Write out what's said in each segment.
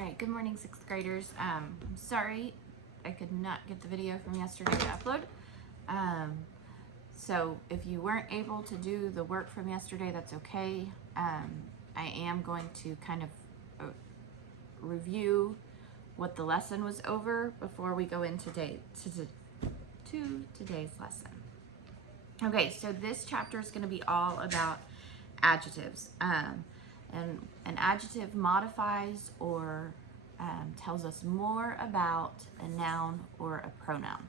right, good morning, sixth graders. I'm sorry I could not get the video from yesterday to upload. So if you weren't able to do the work from yesterday, that's okay. I am going to kind of review what the lesson was over before we go into today's lesson. Okay, so this chapter is going to be all about adjectives. And an adjective modifies or tells us more about a noun or a pronoun.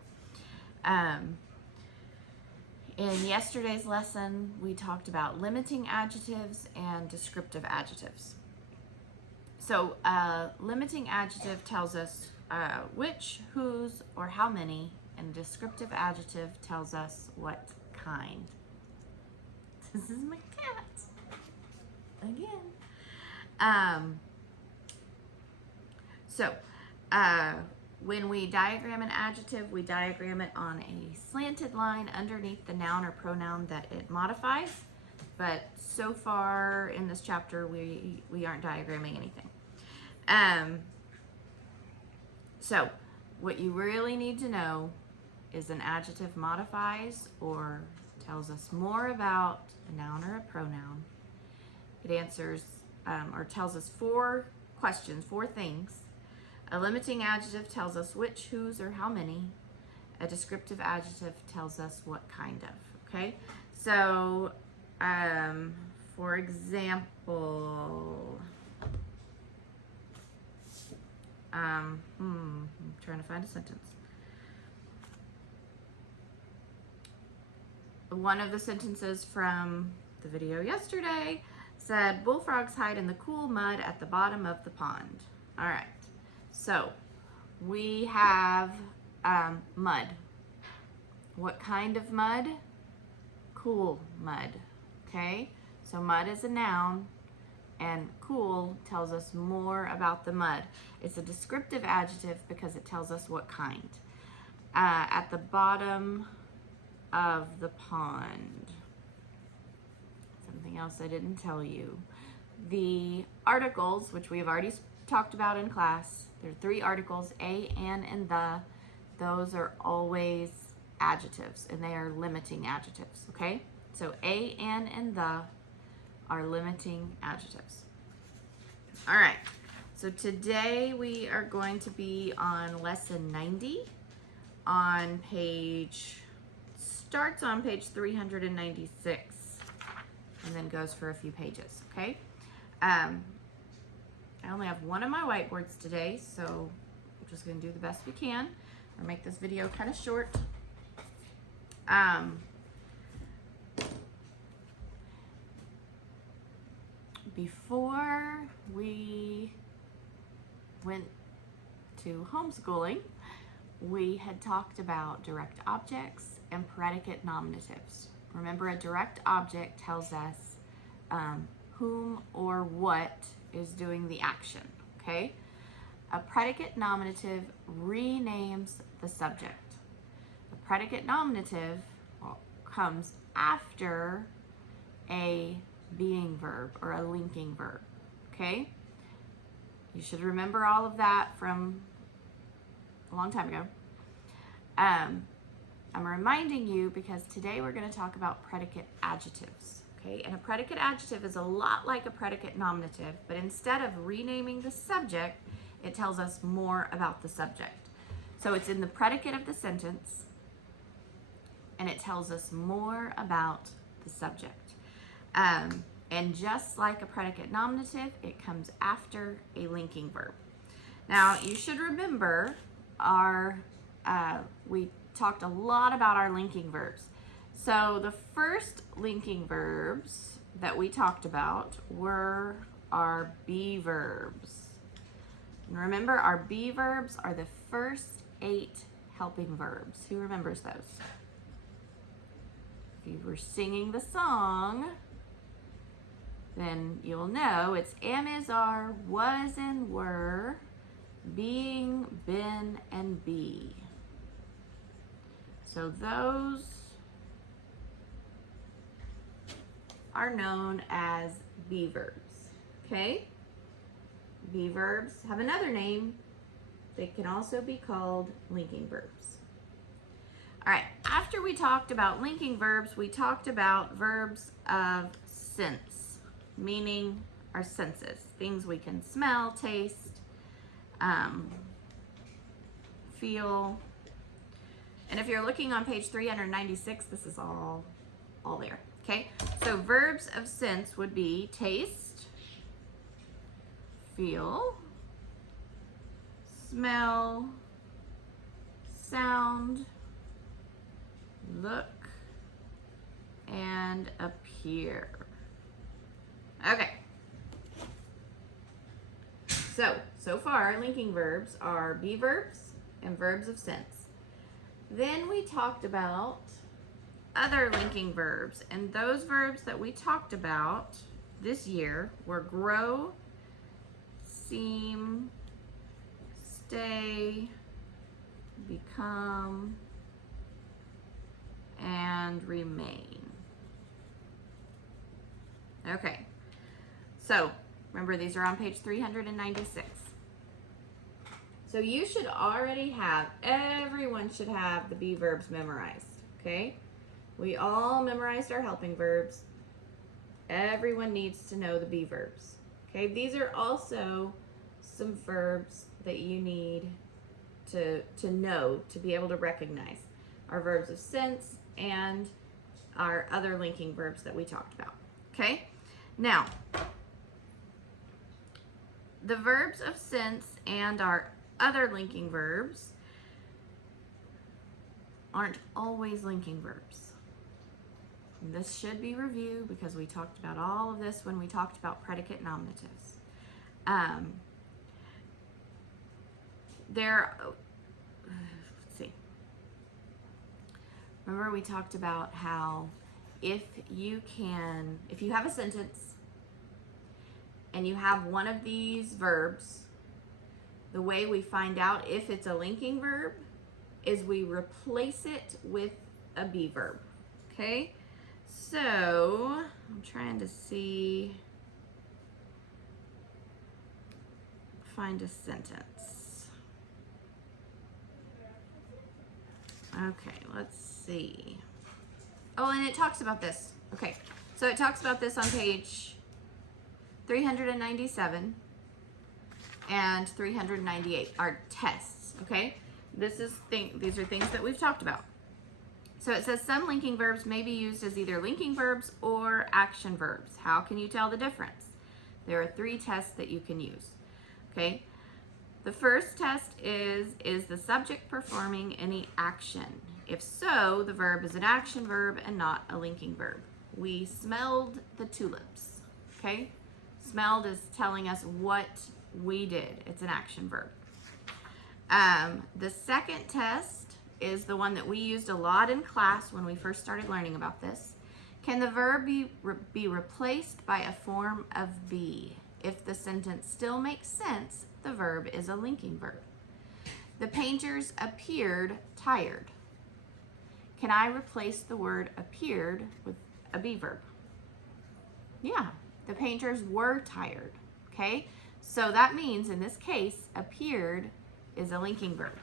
In yesterday's lesson, we talked about limiting adjectives and descriptive adjectives. So limiting adjective tells us which, whose, or how many, and descriptive adjective tells us what kind. This is my cat again. When we diagram an adjective, we diagram it on a slanted line underneath the noun or pronoun that it modifies. But so far in this chapter, we aren't diagramming anything. So what you really need to know is an adjective modifies or tells us more about a noun or a pronoun. It answers or tells us four questions, four things. A limiting adjective tells us which, whose, or how many. A descriptive adjective tells us what kind of, okay? So, for example, I'm trying to find a sentence. One of the sentences from the video yesterday said, bullfrogs hide in the cool mud at the bottom of the pond. All right. So we have mud. What kind of mud? Cool mud, okay? So mud is a noun and cool tells us more about the mud. It's a descriptive adjective because it tells us what kind. At the bottom of the pond. Something else I didn't tell you. The articles, which we have already talked about in class, there are three articles, a, an, and the. Those are always adjectives, and they are limiting adjectives, okay? So a, an, and the are limiting adjectives. All right, so today we are going to be on lesson 90 on starts on page 396 and then goes for a few pages, okay? I only have one of my whiteboards today, so I'm just going to do the best we can or make this video kind of short. Before we went to homeschooling, we had talked about direct objects and predicate nominatives. Remember, a direct object tells us whom or what is doing the action, okay? A predicate nominative renames the subject. The predicate nominative comes after a being verb or a linking verb, okay? You should remember all of that from a long time ago. I'm reminding you because today we're going to talk about predicate adjectives. Okay, and a predicate adjective is a lot like a predicate nominative, but instead of renaming the subject, it tells us more about the subject. So it's in the predicate of the sentence, and it tells us more about the subject. And just like a predicate nominative, it comes after a linking verb. Now, you should remember we talked a lot about our linking verbs. So the first linking verbs that we talked about were our be verbs. And remember, our be verbs are the first 8 helping verbs. Who remembers those? If you were singing the song, then you'll know it's am, is, are, was, and were, being, been, and be. So those are known as be verbs, okay? Be verbs have another name. They can also be called linking verbs. All right, after we talked about linking verbs, we talked about verbs of sense, meaning our senses, things we can smell, taste, feel. And if you're looking on page 396, this is all there, okay? So verbs of sense would be taste, feel, smell, sound, look, and appear. Okay. So far, linking verbs are be verbs and verbs of sense. Then we talked about other linking verbs, and those verbs that we talked about this year were grow, seem, stay, become, and remain. Okay, so remember these are on page 396. So you should already have, everyone should have the be verbs memorized, okay? We all memorized our helping verbs. Everyone needs to know the be verbs, okay? These are also some verbs that you need to know, to be able to recognize. Our verbs of sense and our other linking verbs that we talked about, okay? Now, the verbs of sense and our other linking verbs aren't always linking verbs. And this should be reviewed because we talked about all of this when we talked about predicate nominatives. Let's see. Remember we talked about how if you have a sentence and you have one of these verbs, the way we find out if it's a linking verb is we replace it with a be verb, okay? So, I'm trying to find a sentence. Okay, let's see. Oh, and it talks about this. Okay, so it talks about this on page 397 and 398 are tests, okay? These are things that we've talked about. So it says some linking verbs may be used as either linking verbs or action verbs. How can you tell the difference? There are 3 tests that you can use, okay? The first test is the subject performing any action? If so, the verb is an action verb and not a linking verb. We smelled the tulips, okay? Smelled is telling us what we did. It's an action verb. The second test is the one that we used a lot in class when we first started learning about this. Can the verb be replaced by a form of be? If the sentence still makes sense, the verb is a linking verb. The painters appeared tired. Can I replace the word appeared with a be verb? Yeah, the painters were tired, okay? So that means in this case, appeared is a linking verb.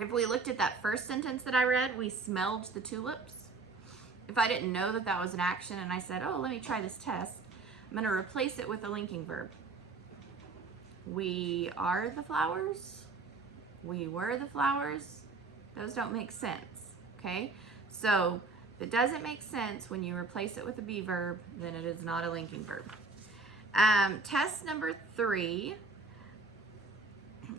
If we looked at that first sentence that I read, we smelled the tulips. If I didn't know that that was an action and I said, oh, let me try this test, I'm going to replace it with a linking verb. We are the flowers. We were the flowers. Those don't make sense, okay? So if it doesn't make sense when you replace it with a be verb, then it is not a linking verb. Test number 3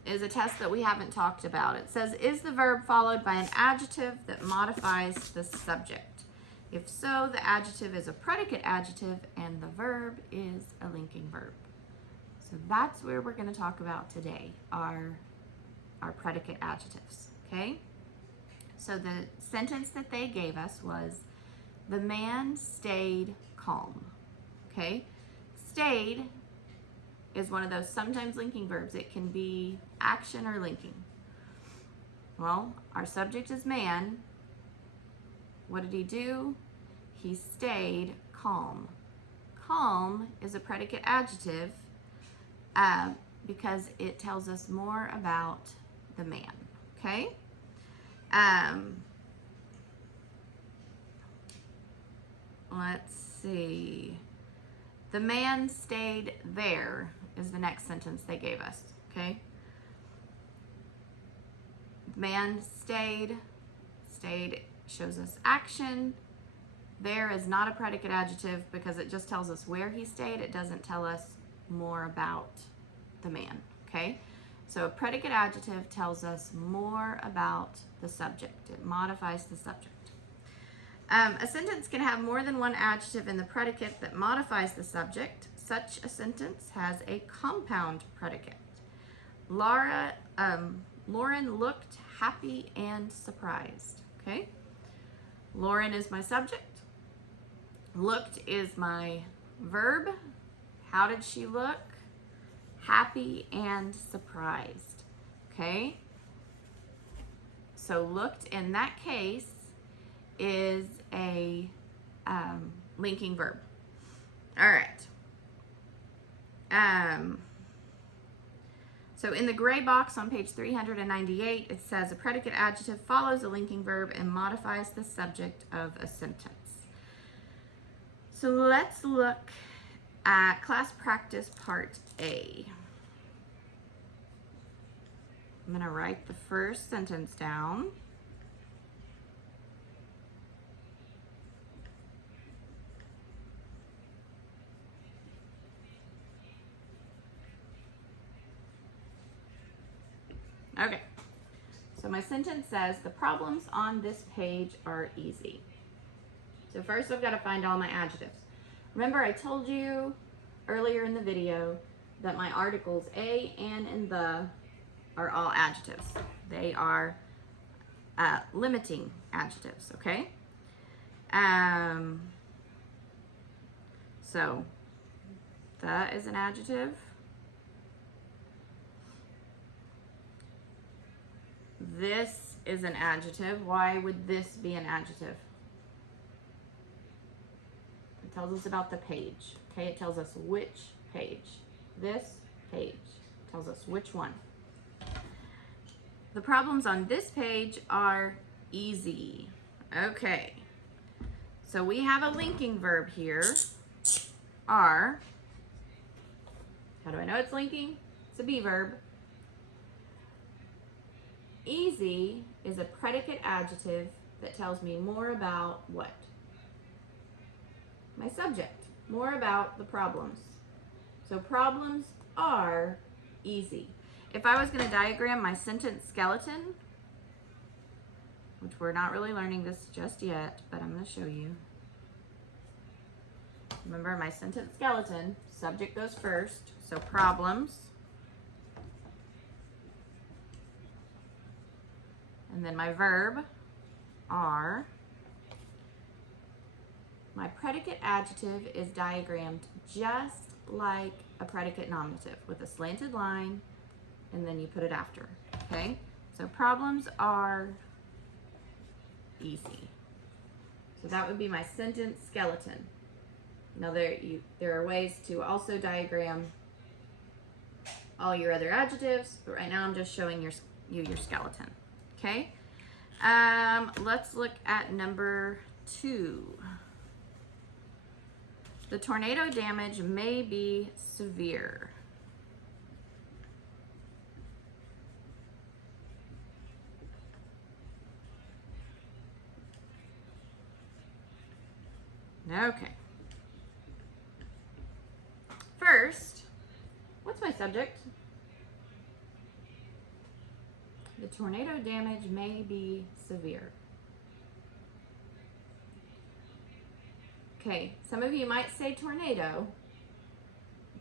is a test that we haven't talked about. It says, is the verb followed by an adjective that modifies the subject? If so, the adjective is a predicate adjective and the verb is a linking verb. So that's where we're going to talk about today, our predicate adjectives, okay? So the sentence that they gave us was, the man stayed calm, okay? Stayed is one of those sometimes linking verbs. It can be action or linking. Well, our subject is man. What did he do? He stayed calm. Calm is a predicate adjective. because it tells us more about the man, okay? Let's see. The man stayed there is the next sentence they gave us, okay? The man stayed shows us action. There is not a predicate adjective because it just tells us where he stayed. It doesn't tell us more about the man, okay? So a predicate adjective tells us more about the subject. It modifies the subject. A sentence can have more than one adjective in the predicate that modifies the subject. Such a sentence has a compound predicate. Lauren looked happy and surprised, okay? Lauren is my subject. Looked is my verb. How did she look? Happy and surprised, okay? So looked in that case is a linking verb. All right. So in the gray box on page 398, it says a predicate adjective follows a linking verb and modifies the subject of a sentence. So let's look at class practice part A. I'm going to write the first sentence down. Okay, so my sentence says the problems on this page are easy. So first I've got to find all my adjectives. Remember I told you earlier in the video that my articles a, an, and the are all adjectives. They are limiting adjectives, okay? So the is an adjective. This is an adjective. Why would this be an adjective? It tells us about the page. Okay, it tells us which page. This page tells us which one. The problems on this page are easy. Okay, so we have a linking verb here, are. How do I know it's linking? It's a be verb. Easy is a predicate adjective that tells me more about what? My subject. More about the problems. So problems are easy. If I was going to diagram my sentence skeleton, which we're not really learning this just yet, but I'm going to show you. Remember my sentence skeleton, subject goes first, so problems. And then my verb, are. My predicate adjective is diagrammed just like a predicate nominative with a slanted line, and then you put it after, okay? So problems are easy. So that would be my sentence skeleton. Now there are ways to also diagram all your other adjectives, but right now I'm just showing you your skeleton. Okay, let's look at number 2. The tornado damage may be severe. Okay. First, what's my subject? The tornado damage may be severe. Okay, some of you might say tornado,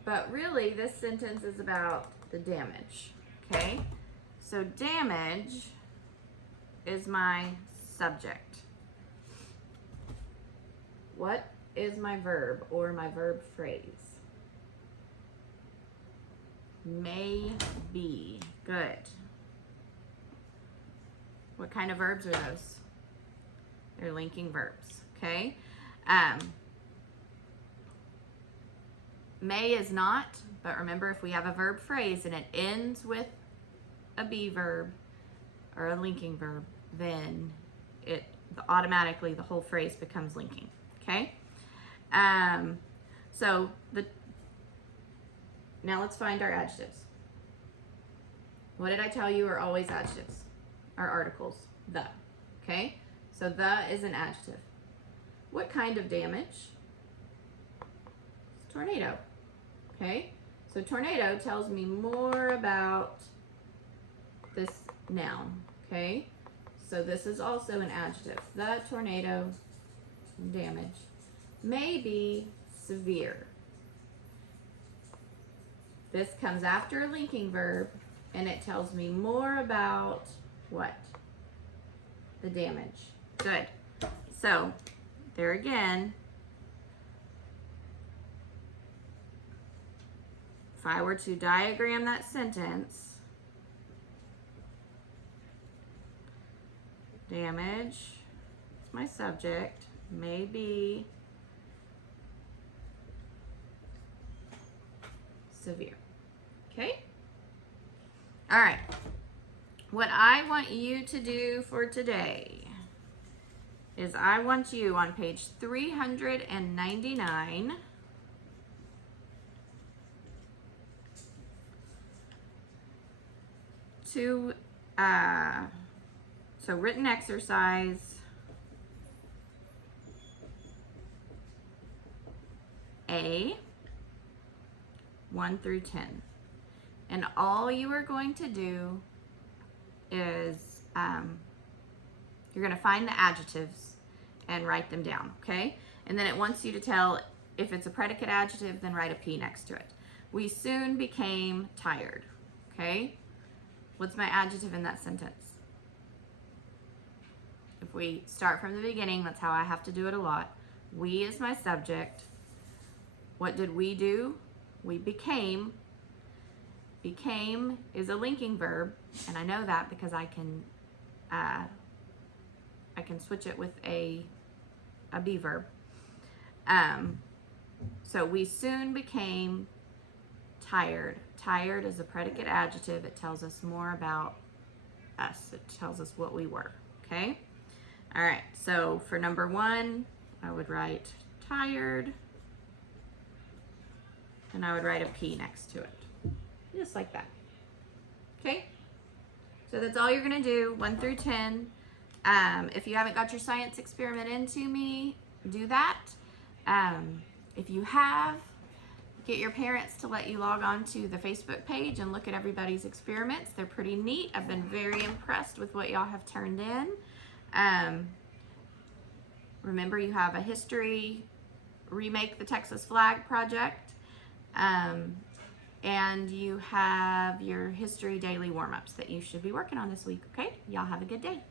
but really this sentence is about the damage, okay? So damage is my subject. What is my verb or my verb phrase? May be. Good. What kind of verbs are those? They're linking verbs, okay? May is not But remember, if we have a verb phrase and it ends with a be verb or a linking verb, then it automatically the whole phrase becomes linking. Okay. So now let's find our adjectives. What did I tell you are always adjectives? Our articles. The. Okay. So the is an adjective. What kind of damage? Tornado. Okay. So tornado tells me more about this noun. Okay. So this is also an adjective. The tornado damage may be severe. This comes after a linking verb, and it tells me more about what? The damage. Good. So there again, if I were to diagram that sentence, damage is my subject, may be severe. Okay? All right. What I want you to do for today is I want you on page 399 to, so written exercise A, 1 through 10. And all you are going to do is you're going to find the adjectives and write them down, okay? And then it wants you to tell if it's a predicate adjective, then write a P next to it. We soon became tired, okay? What's my adjective in that sentence? If we start from the beginning, that's how I have to do it a lot. We is my subject. What did we do? We became. Became is a linking verb, and I know that because I can switch it with a be verb. So we soon became tired. Tired is a predicate adjective. It tells us more about us. It tells us what we were. Okay. All right. So for number 1, I would write tired, and I would write a P next to it. Just like that. Okay? So that's all you're going to do, 1 through 10. If you haven't got your science experiment into me, do that. If you have, get your parents to let you log on to the Facebook page and look at everybody's experiments. They're pretty neat. I've been very impressed with what y'all have turned in. Remember, you have a history remake the Texas flag project. And you have your history daily warm-ups that you should be working on this week, okay? Y'all have a good day.